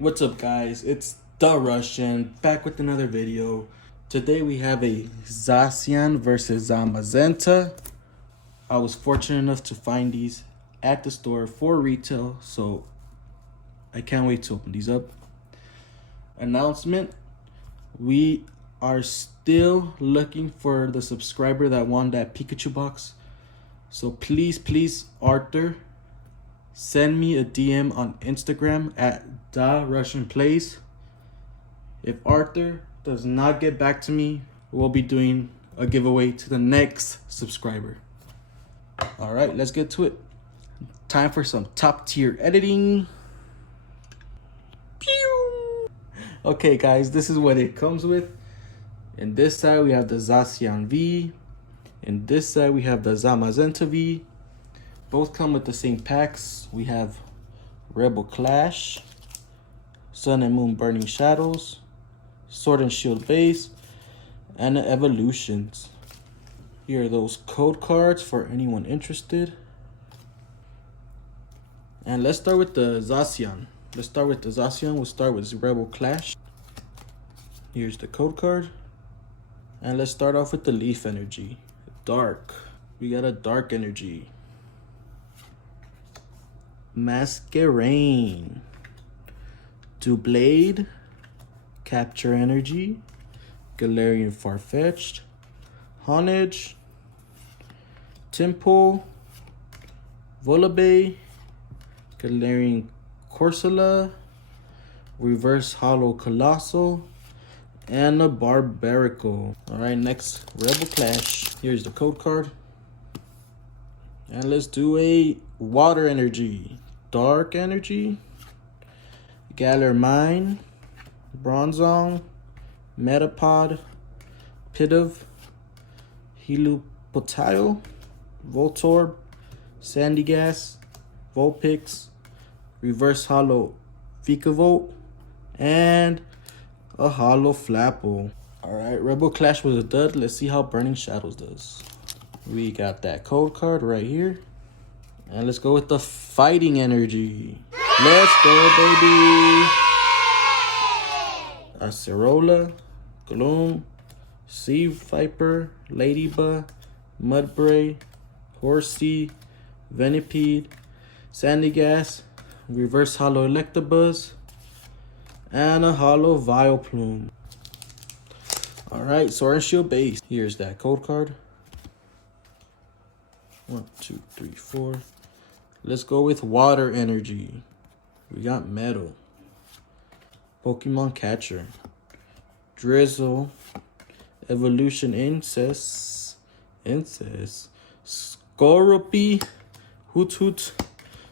What's up, guys? It's the Russian back with another video. Today we have a Zacian versus Zamazenta. I was fortunate enough to find these at the store for retail, so I can't wait to open these up. Announcement: we are still looking for the subscriber that won that Pikachu box. So please, Arthur, send me a DM on Instagram at the Russian Plays. If Arthur does not get back to me, we'll be doing a giveaway to the next subscriber. All right, let's get to it. Time for some top tier editing. Pew! Okay, guys, this is what it comes with. In this side, we have the Zacian V. In this side, we have the Zamazenta V. Both come with the same packs. We have Rebel Clash, Sun and Moon Burning Shadows, Sword and Shield Base, and the Evolutions. Here are those code cards for anyone interested. And let's start with the Zacian. We'll start with Rebel Clash. Here's the code card. And let's start off with the Leaf Energy. Dark. We got a Dark Energy. Masquerain, Doublade, Capture Energy, Galarian Farfetch'd, Honedge, Temple, Volibee, Galarian Corsola, Reverse Hollow Colossal, and a Barbarical. Alright, next, Rebel Clash. Here's the code card. And let's do a Water Energy, Dark Energy, Galar Mine, Bronzong, Metapod, Pidove, Helupotile, Voltorb, Sandygast, Vulpix, Reverse Hollow Vikavolt, and a Hollow Flapple. Alright, Rebel Clash was a dud. Let's see how Burning Shadows does. We got that code card right here. And let's go with the Fighting Energy. Let's go, baby. Acerola, Gloom, Sea Viper, Ladybug, Mudbray, Horsea, Venipede, Sandygast, Reverse Hollow Electabuzz, and a Hollow Vileplume. Alright, Sword and Shield Base. Here's that code card. 1, 2, 3, 4. Let's go with Water Energy. We got Metal, Pokemon Catcher, Drizzle, Evolution Incest, Scoropy, Hoot,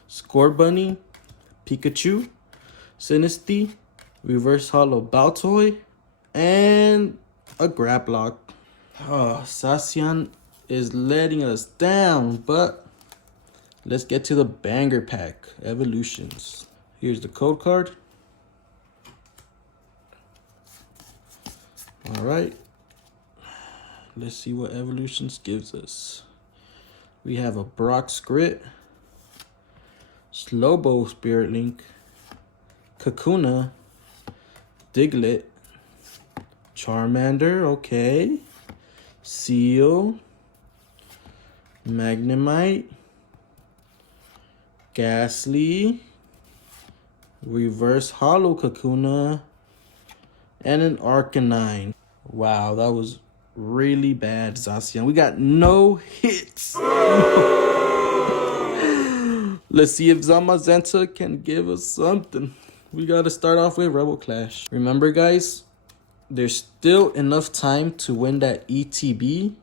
Scorbunny, Pikachu, Sinistea, Reverse Hollow Baltoy, and a Graplock. Zacian is letting us down, but let's get to the banger pack, Evolutions. Here's the code card. All right, let's see what Evolutions gives us. We have a Brock Skrit, Slowbo Spirit Link, Kakuna, Diglett, Charmander, okay, Seal, Magnemite, Ghastly, Reverse Hollow Kakuna, and an Arcanine. Wow, that was really bad, Zacian. We got no hits. Let's see if Zamazenta can give us something. We got to start off with Rebel Clash. Remember, guys, there's still enough time to win that ETB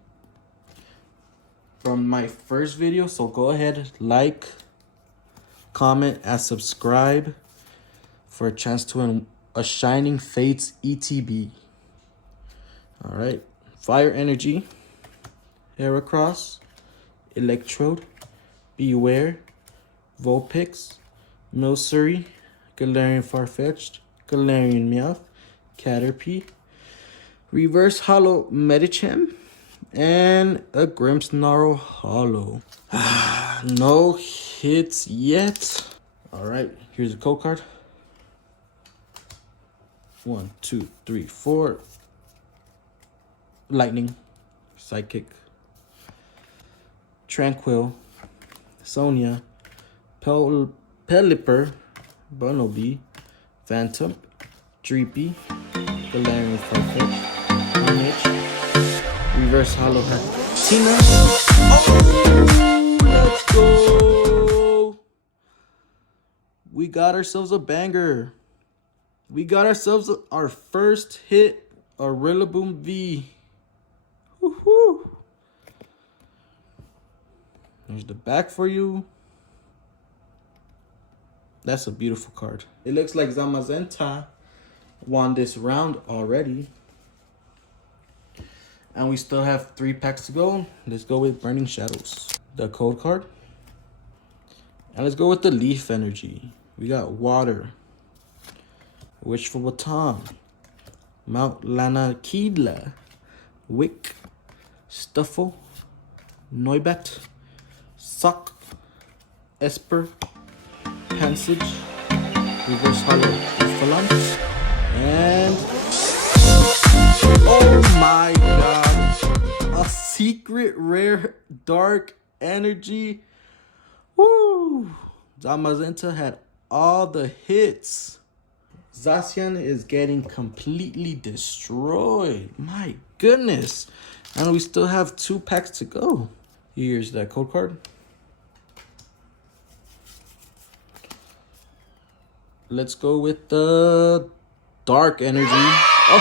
from my first video. So go ahead, like, comment, and subscribe for a chance to win a Shining Fates ETB. All right, Fire Energy, Heracross, Electrode, Beware, Vulpix, Milcery, Galarian Farfetch'd, Galarian Meowth, Caterpie, Reverse Hollow Medicham, and a Grimmsnarl Hollow. No hits yet. All right, here's the code card. 1, 2, 3, 4. Lightning, Psychic, Tranquil, Sonia, Pelipper, Bumblebee, Phantom, Dreepy, Galarian Farfetch, Carnage, Reverse Hollow Tina. Oh, let's go! We got ourselves a banger. We got ourselves our first hit, a Rillaboom V. Woohoo! There's the back for you. That's a beautiful card. It looks like Zamazenta won this round already. And we still have 3 packs to go. Let's go with Burning Shadows, the code card. And let's go with the Leaf Energy. We got Water, Wishful Baton, Mount Lanakila, Wick, Stuffle, Noibat, Sock, Esper, Pansage, Reverse Hollow, Falant, and oh my god, a secret rare Dark Energy. Woo! Zamazenta had all the hits. Zacian is getting completely destroyed. My goodness. And we still have 2 packs to go. Here's that code card. Let's go with the Dark Energy. Oh,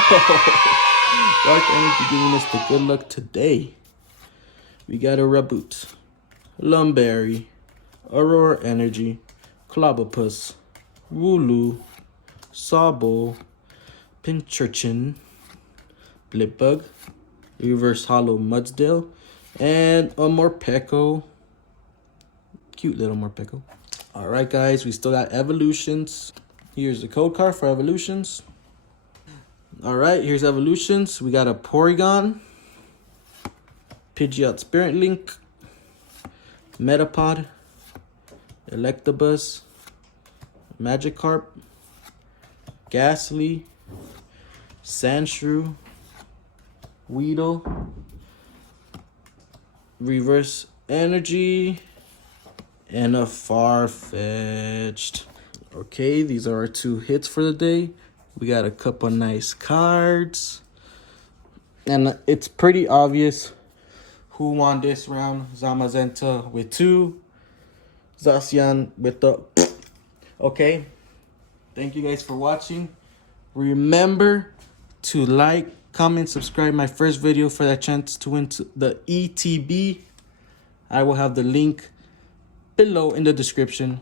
Dark Energy giving us the good luck today. We got a Reboot, Lumberry, Aurora Energy, Clobopus, Wooloo, Sawbo, Pinchurchin, Blipbug, Reverse Hollow Mudsdale, and a Morpeko. Cute little Morpeko. Alright guys, we still got evolutions. Here's the code card for evolutions. Alright, here's evolutions. We got a Porygon, Pidgeot Spirit Link, Metapod, Electabuzz, Magikarp, Ghastly, Sandshrew, Weedle, Reverse Energy, and a Farfetch'd. Okay, these are our 2 hits for the day. We got a couple nice cards. And it's pretty obvious who won this round. Zamazenta with 2. Zacian with the... Okay. Thank you guys for watching. Remember to like, comment, subscribe. My first video for that chance to win the ETB. I will have the link below in the description.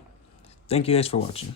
Thank you guys for watching.